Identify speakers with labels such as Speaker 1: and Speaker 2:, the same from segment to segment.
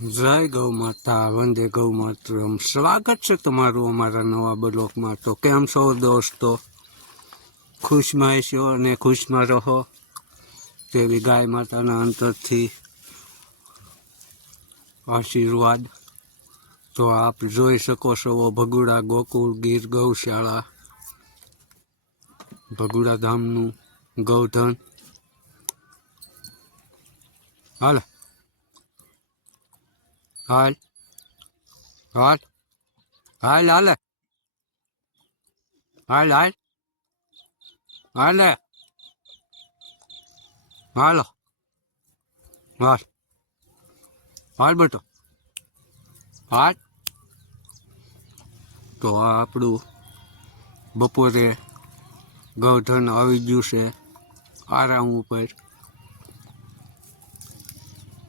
Speaker 1: જય ગૌ માતા વંદે ગૌ માતરમ સ્વાગત છે તમારું અમારા નવા બ્લોકમાં તો કેમ છો દોસ્તો? ખુશમાં છો અને ખુશમાં રહો? તેવી ગાય માતાના અંતરથી આશીર્વાદ. તો આપ જોઈ શકો છો ભગુડા ગોકુળ ગીર ગૌશાળા. ભગુડા ધામનું ગૌધન. હાલ. હાલ. હાલ. હાલ હાલ. હાલ હાલ. હાલે. હાલો. હાલ. હાલ બેટો. હાલ. તો આપણું બપોરે ગૌધન આવી ગયું છે આરામ ઉપર.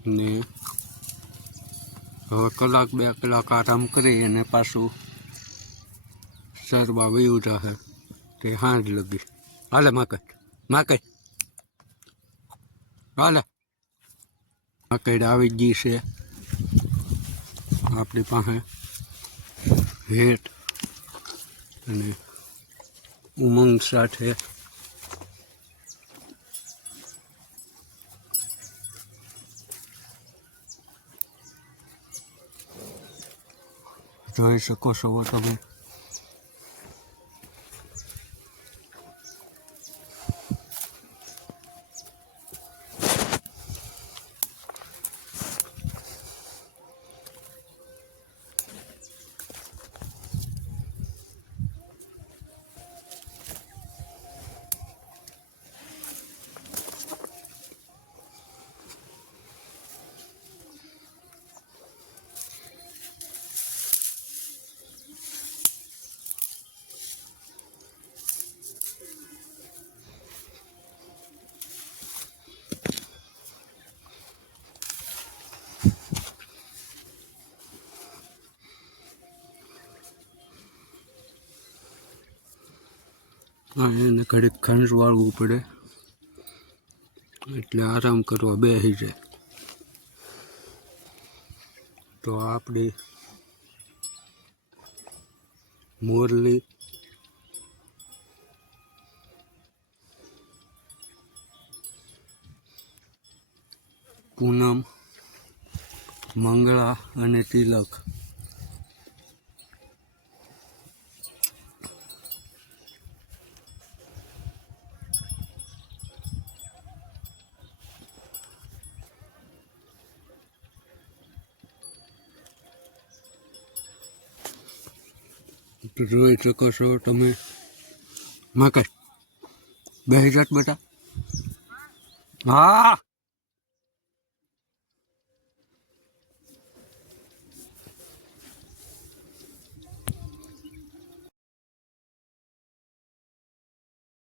Speaker 1: ને હવે કલાક બે કલાક આરામ કરી અને પાછું સરવા વયું રહે તે હાંજ લગી. હાલે માકડ માકડ. હાલે. માકડ આવી ગઈ છે. આપણી પાસે હેઠ અને ઉમંગ સાથે જોઈ શકો છો તમે. એને ઘડીક ખંજ વાળવું પડે. એટલે આરામ કરવા બેસી જાય. તો આપણી મોરલી પૂનમ, મંગળા અને તિલક જોઈ શકો છો તમે. મકર બેસી જાત બેટા. હા.